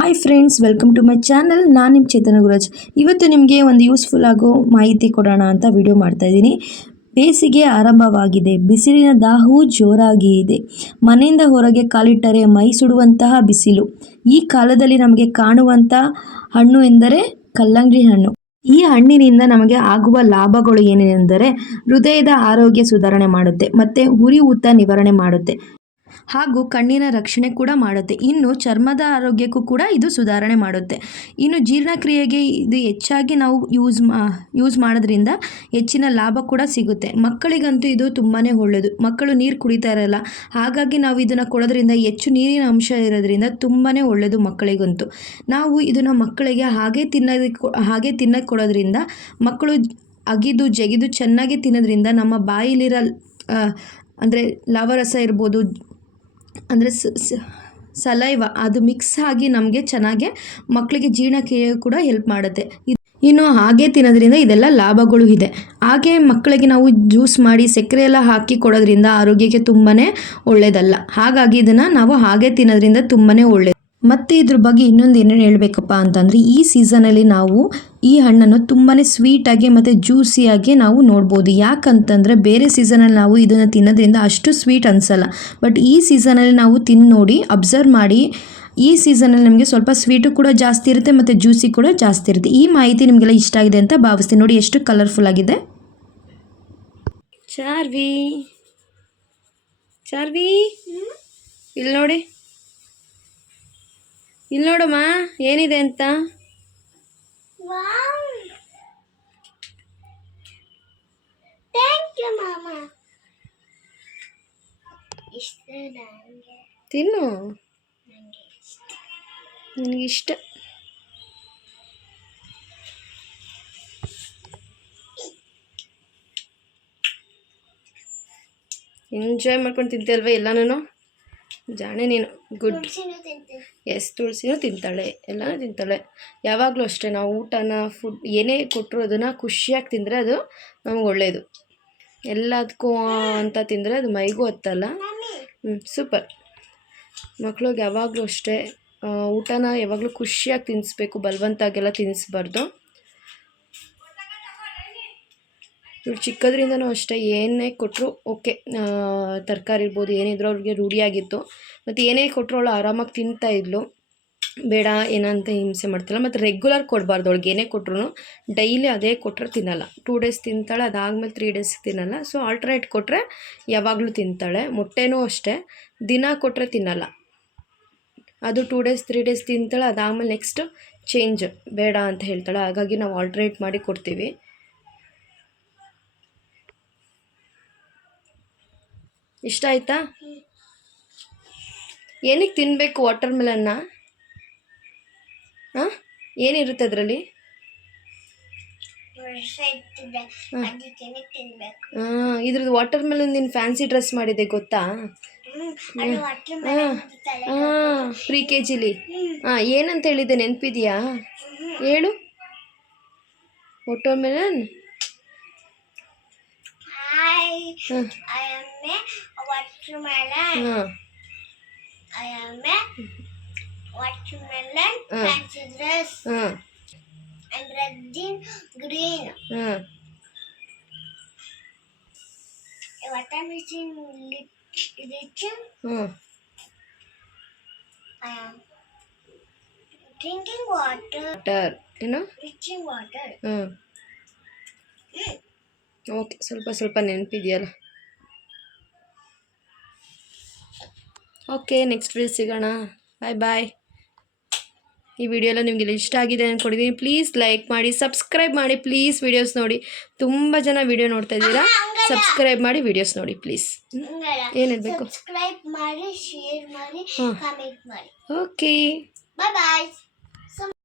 Hi friends welcome to my channel ನಾನು ನಿಮ್ಮ ಚೇತನ ಗುರುಜ್. ಇವತ್ತು ನಿಮಗೆ ಒಂದು ಯೂಸ್ಫುಲ್ ಆಗೋ ಮಾಹಿತಿ ಕೊಡೋಣ ಅಂತ ವಿಡಿಯೋ ಮಾಡ್ತಾ ಇದ್ದೀನಿ. ಬೇಸಿಗೆ ಆರಂಭವಾಗಿದೆ. ಬಿಸಿಲಿನ ದಾಹವು ಜೋರಾಗಿ ಇದೆ. ಮನೆಯಿಂದ ಹೊರಗೆ ಕಾಲಿಟ್ಟರೆ ಮೈ ಸುಡುವಂತಹ ಬಿಸಿಲು. ಈ ಕಾಲದಲ್ಲಿ ನಮಗೆ ಕಾಣುವಂಥ ಹಣ್ಣು ಎಂದರೆ ಕಲ್ಲಂಗಡಿ ಹಣ್ಣು. ಈ ಹಣ್ಣಿನಿಂದ ನಮಗೆ ಆಗುವ ಲಾಭಗಳು ಏನೇನೆಂದರೆ ಹೃದಯದ ಆರೋಗ್ಯ ಸುಧಾರಣೆ ಮಾಡುತ್ತೆ. ಮತ್ತು ಉರಿ ಊತ ನಿವಾರಣೆ ಮಾಡುತ್ತೆ. ಹಾಗೂ ಕಣ್ಣಿನ ರಕ್ಷಣೆ ಕೂಡ ಮಾಡುತ್ತೆ. ಇನ್ನು ಚರ್ಮದ ಆರೋಗ್ಯಕ್ಕೂ ಕೂಡ ಇದು ಸುಧಾರಣೆ ಮಾಡುತ್ತೆ. ಇನ್ನು ಜೀರ್ಣಕ್ರಿಯೆಗೆ ಇದು ಹೆಚ್ಚಾಗಿ ನಾವು ಯೂಸ್ ಮಾ, ಯೂಸ್ ಮಾಡೋದ್ರಿಂದ ಹೆಚ್ಚಿನ ಲಾಭ ಕೂಡ ಸಿಗುತ್ತೆ. ಮಕ್ಕಳಿಗಂತೂ ಇದು ತುಂಬಾ ಒಳ್ಳೆಯದು ಮಕ್ಕಳು ನೀರು ಕುಡಿತಾ ಇರಲ್ಲ. ಹಾಗಾಗಿ ನಾವು ಇದನ್ನು ಕೊಡೋದ್ರಿಂದ ಹೆಚ್ಚು ನೀರಿನ ಅಂಶ ಇರೋದ್ರಿಂದ ತುಂಬಾ ಒಳ್ಳೆಯದು ಮಕ್ಕಳಿಗಂತೂ. ನಾವು ಇದನ್ನು ಮಕ್ಕಳಿಗೆ ಹಾಗೆ ತಿನ್ನೋದಕ್ಕೆ ಹಾಗೆ ತಿನ್ನೋಕ್ಕೆ ಕೊಡೋದ್ರಿಂದ ಮಕ್ಕಳು ಅಗಿದು, ಜಗಿದು ಚೆನ್ನಾಗಿ ತಿನ್ನೋದ್ರಿಂದ ನಮ್ಮ ಬಾಯಿಲಿರೋ ಅಂದರೆ ಲವರಸ ಇರ್ಬೋದು ಅಂದರೆ ಸಲೈವ ಅದು ಮಿಕ್ಸ್ ಆಗಿ ನಮಗೆ ಚೆನ್ನಾಗೆ ಮಕ್ಕಳಿಗೆ ಜೀರ್ಣಕ್ರಿಯೆ ಕೂಡ ಹೆಲ್ಪ್ ಮಾಡುತ್ತೆ. ಇನ್ನು ಹಾಗೆ ತಿನ್ನೋದ್ರಿಂದ ಇದೆಲ್ಲ ಲಾಭಗಳು ಇದೆ. ಹಾಗೆ ಮಕ್ಕಳಿಗೆ ನಾವು ಜ್ಯೂಸ್ ಮಾಡಿ ಸಕ್ಕರೆ ಎಲ್ಲ ಹಾಕಿ ಕೊಡೋದ್ರಿಂದ ಆರೋಗ್ಯಕ್ಕೆ ತುಂಬಾ ಒಳ್ಳೆಯದಲ್ಲ ಹಾಗಾಗಿ ಇದನ್ನು ನಾವು ಹಾಗೆ ತಿನ್ನೋದ್ರಿಂದ ತುಂಬಾ ಒಳ್ಳೆಯದು ಮತ್ತು ಇದ್ರ ಬಗ್ಗೆ ಇನ್ನೊಂದು ಏನೇನು ಹೇಳಬೇಕಪ್ಪ ಅಂತಂದರೆ, ಈ ಸೀಸನಲ್ಲಿ ನಾವು ಈ ಹಣ್ಣನ್ನು ತುಂಬಾ ಸ್ವೀಟಾಗಿ ಮತ್ತು ಜ್ಯೂಸಿಯಾಗಿ ನಾವು ನೋಡ್ಬೋದು. ಯಾಕಂತಂದರೆ, ಬೇರೆ ಸೀಸನಲ್ಲಿ ನಾವು ಇದನ್ನು ತಿನ್ನೋದ್ರಿಂದ ಅಷ್ಟು ಸ್ವೀಟ್ ಅನಿಸಲ್ಲ. ಬಟ್ ಈ ಸೀಸನಲ್ಲಿ ನಾವು ತಿಂದು ನೋಡಿ ಅಬ್ಸರ್ವ್ ಮಾಡಿ, ಈ ಸೀಸನಲ್ಲಿ ನಮಗೆ ಸ್ವಲ್ಪ ಸ್ವೀಟು ಕೂಡ ಜಾಸ್ತಿ ಇರುತ್ತೆ ಮತ್ತು ಜ್ಯೂಸಿ ಕೂಡ ಜಾಸ್ತಿ ಇರುತ್ತೆ. ಈ ಮಾಹಿತಿ ನಿಮಗೆಲ್ಲ ಇಷ್ಟ ಆಗಿದೆ ಅಂತ ಭಾವಿಸ್ತೀನಿ. ನೋಡಿ ಎಷ್ಟು ಕಲರ್ಫುಲ್ ಆಗಿದೆ. ಚಾರ್ವಿ. ಚಾರ್ವಿ. ಇಲ್ಲಿ ನೋಡಿ. ಇಲ್ಲಿ ನೋಡಮ್ಮ ಏನಿದೆ ಅಂತ? ತಿನ್ನು. ನನಗಿಷ್ಟ ಎಂಜಾಯ್ ಮಾಡ್ಕೊಂಡು ತಿಂತೀಯಲ್ವ ಎಲ್ಲನೂ ಜಾಣೆ ನೀನು. ಗುಡ್ ಎಸ್ ತುಳಸಿನೂ ತಿಂತಾಳೆ. ಎಲ್ಲನೂ ತಿಂತಾಳೆ. ಯಾವಾಗಲೂ ಅಷ್ಟೇ ನಾವು ಊಟನ ಫುಡ್ ಏನೇ ಕೊಟ್ಟರು ಅದನ್ನು ಖುಷಿಯಾಗಿ ತಿಂದರೆ ಅದು ನಮ್ಗೆ ಒಳ್ಳೆಯದು ಎಲ್ಲದಕ್ಕೂ ಅಂತ ತಿಂದರೆ ಅದು ಮೈಗೂ ಹತ್ತಲ್ಲ. ಹ್ಞೂ ಸೂಪರ್ ಮಕ್ಳಿಗೆ ಯಾವಾಗಲೂ ಅಷ್ಟೇ ಊಟನ ಯಾವಾಗಲೂ ಖುಷಿಯಾಗಿ ತಿನ್ನಿಸ್ಬೇಕು ಬಲವಂತಾಗೆಲ್ಲ ತಿನ್ನಿಸ್ಬಾರ್ದು ಇವ್ರು ಚಿಕ್ಕದ್ರಿಂದನೂ ಅಷ್ಟೇ, ಏನೇ ಕೊಟ್ಟರು ಓಕೆ. ತರಕಾರಿ ಇರ್ಬೋದು ಏನಿದ್ರು ಅವ್ರಿಗೆ ರೂಢಿಯಾಗಿತ್ತು. ಮತ್ತು ಏನೇ ಕೊಟ್ಟರು ಅವಳು ಆರಾಮಾಗಿ ತಿಂತಾ ಇದ್ಲು. ಬೇಡ ಏನಂತ ಹಿಂಸೆ ಮಾಡ್ತಿಲ್ಲ. ಮತ್ತು ರೆಗ್ಯುಲರ್ ಕೊಡಬಾರ್ದು ಅವಳಿಗೆ, ಏನೇ ಕೊಟ್ಟರು ಡೈಲಿ ಅದೇ ಕೊಟ್ಟರೆ ತಿನ್ನಲ್ಲ. ಟೂ ಡೇಸ್ ತಿಂತಾಳೆ, ಅದಾದಮೇಲೆ ತ್ರೀ ಡೇಸ್ ತಿನ್ನಲ್ಲ. ಸೊ ಆಲ್ಟ್ರೇಟ್ ಕೊಟ್ಟರೆ ಯಾವಾಗಲೂ ತಿಂತಾಳೆ. ಮೊಟ್ಟೆನೂ ಅಷ್ಟೇ. ದಿನ ಕೊಟ್ಟರೆ ತಿನ್ನಲ್ಲ. ಅದು ಟೂ ಡೇಸ್ ತ್ರೀ ಡೇಸ್ ತಿಂತಾಳೆ, ಅದಾದಮೇಲೆ ನೆಕ್ಸ್ಟ್ ಚೇಂಜ್ ಬೇಡ ಅಂತ ಹೇಳ್ತಾಳೆ. ಹಾಗಾಗಿ ನಾವು ಆಲ್ಟ್ರೇಟ್ ಮಾಡಿ ಕೊಡ್ತೀವಿ. ಇಷ್ಟ ಆಯ್ತಾ? ಏನಕ್ಕೆ ತಿನ್ನಬೇಕು ವಾಟರ್ ಮೆಲನ್ನ? ಹಾಂ? ಏನಿರುತ್ತೆ ಅದರಲ್ಲಿ? ಹಾಂ. ಇದ್ರದ್ದು ವಾಟರ್ ಮೆಲನ್ ನೀನು ಫ್ಯಾನ್ಸಿ ಡ್ರೆಸ್ ಮಾಡಿದೆ ಗೊತ್ತಾ? ಹಾಂ ಪ್ರೀ ಕೆ ಜಿಲಿ ಹಾಂ ಏನಂತ ಹೇಳಿದ್ದೆ ನೆನಪಿದೆಯಾ? ಹೇಳು. Watermelon? I I am a watermelon. I am a watermelon fancy dress. And red jean green. Water machine reaching. I am drinking water. Water, you know? Reaching water. Mm. Mm. Okay ಸ್ವಲ್ಪ ಸ್ವಲ್ಪ ನೆನಪಿದೆಯಲ್ಲ. Okay next video ಸಿಗೋಣ. ಬಾಯ್ ಬಾಯ್ ಈ video ಎಲ್ಲ ನಿಮಗೆ ಇಷ್ಟ ಆಗಿದೆ ಅಂದ್ಕೊಂಡಿದ್ದೀನಿ please like ಮಾಡಿ ಸಬ್ಸ್ಕ್ರೈಬ್ ಮಾಡಿ ಪ್ಲೀಸ್ ವಿಡಿಯೋಸ್ ನೋಡಿ. ತುಂಬ ಜನ ವಿಡಿಯೋ ನೋಡ್ತಾ ಇದ್ದೀರಾ? ಸಬ್ಸ್ಕ್ರೈಬ್ ಮಾಡಿ ವಿಡಿಯೋಸ್ ನೋಡಿ ಪ್ಲೀಸ್ ಏನಿರಬೇಕು? ಸಬ್ಸ್ಕ್ರೈಬ್ ಮಾಡಿ ಶೇರ್ ಮಾಡಿ ಹ್ಮ್. ಮಾಡಿ. ಓಕೆ ಬಾಯ್ ಬಾಯ್